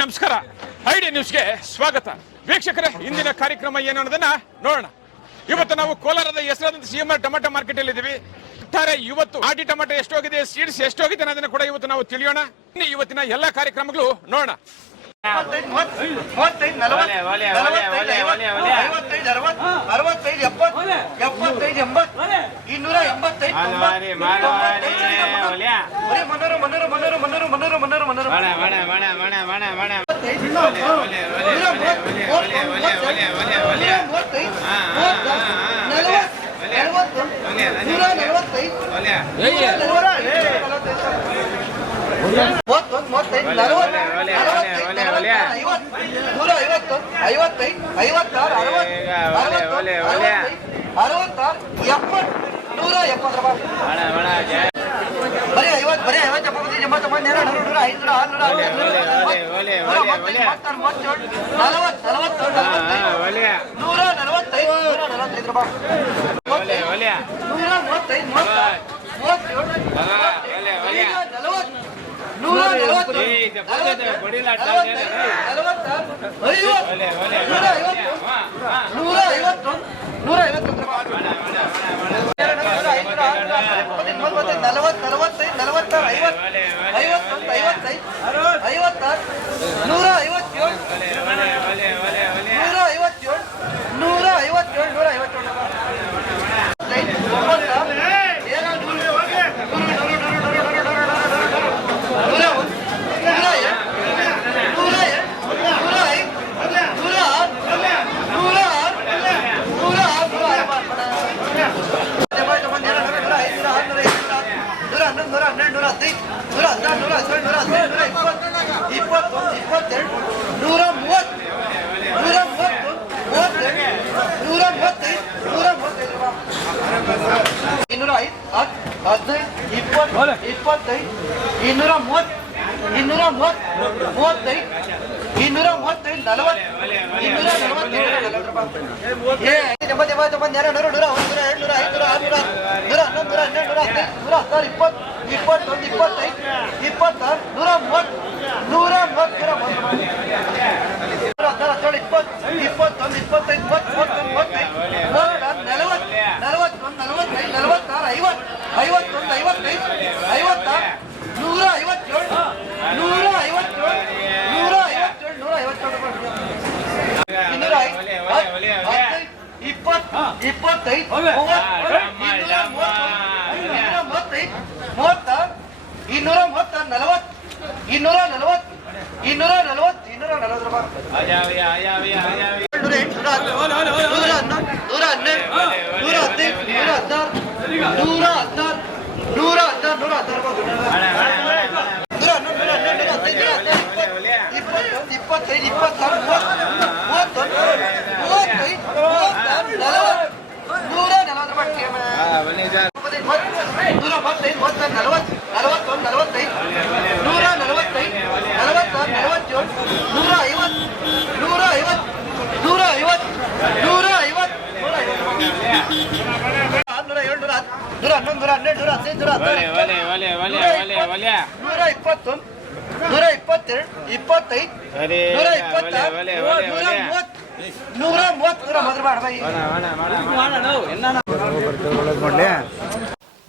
ನಮಸ್ಕಾರ. ಐಡಿಯಾ ನ್ಯೂಸ್ಗೆ ಸ್ವಾಗತ. ವೀಕ್ಷಕರೇ, ಇಂದಿನ ಕಾರ್ಯಕ್ರಮ ಏನು ಅನ್ನೋದನ್ನ ನೋಡೋಣ. ಇವತ್ತು ನಾವು ಕೋಲಾರದ ಹೆಸರಾದಂತ ಸಿಎಂಆರ್ ಟೊಮೆಟೊ ಮಾರ್ಕೆಟ್ ಅಲ್ಲಿ ಇದ್ದೀವಿ. ಇವತ್ತು ಆಟಿ ಟೊಮೆಟೊ ಎಷ್ಟೋಗಿದೆ, ಸೀಡ್ಸ್ ಎಷ್ಟೋಗಿದೆ ಅನ್ನೋದನ್ನ ಕೂಡ ಇವತ್ತು ನಾವು ತಿಳಿಯೋಣ. ಇವತ್ತಿನ ಎಲ್ಲಾ ಕಾರ್ಯಕ್ರಮಗಳು ನೋಡೋಣ.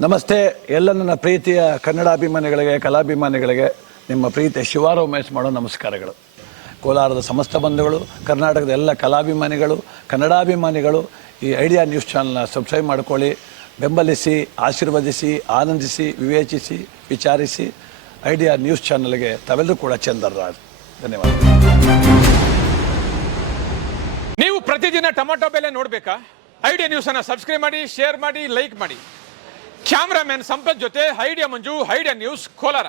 ನಮಸ್ತೆ ಎಲ್ಲ ನನ್ನ ಪ್ರೀತಿಯ ಕನ್ನಡಾಭಿಮಾನಿಗಳಿಗೆ, ಕಲಾಭಿಮಾನಿಗಳಿಗೆ ನಿಮ್ಮ ಪ್ರೀತಿಯ ಶಿವಾರ ಉಮೇಶ್ ಮಾಡೋ ನಮಸ್ಕಾರಗಳು. ಕೋಲಾರದ ಸಮಸ್ತ ಬಂಧುಗಳು, ಕರ್ನಾಟಕದ ಎಲ್ಲ ಕಲಾಭಿಮಾನಿಗಳು, ಕನ್ನಡಾಭಿಮಾನಿಗಳು ಈ ಐಡಿಯಾ ನ್ಯೂಸ್ ಚಾನಲ್ನ ಸಬ್ಸ್ಕ್ರೈಬ್ ಮಾಡ್ಕೊಳ್ಳಿ, ಬೆಂಬಲಿಸಿ, ಆಶೀರ್ವದಿಸಿ, ಆನಂದಿಸಿ, ವಿವೇಚಿಸಿ, ವಿಚಾರಿಸಿ. ಐಡಿಯಾ ನ್ಯೂಸ್ ಚಾನಲ್ಗೆ ತಾವೆಲ್ಲರೂ ಕೂಡ ಚಂದರ್ರಾಜ್. ಧನ್ಯವಾದ. ನೀವು ಪ್ರತಿದಿನ ಟೊಮೆಟೊ ಬೆಲೆ ನೋಡ್ಬೇಕಾ? ಐಡಿಯಾ ನ್ಯೂಸ್ ಅನ್ನ ಸಬ್ಸ್ಕ್ರೈಬ್ ಮಾಡಿ, ಶೇರ್ ಮಾಡಿ, ಲೈಕ್ ಮಾಡಿ. ಕ್ಯಾಮ್ರಾಮನ್ ಸಂಪತ್ ಜೊತೆ ಐಡಿಯಾ ಮಂಜು, ಐಡಿಯಾ ನ್ಯೂಸ್ ಕೋಲಾರ.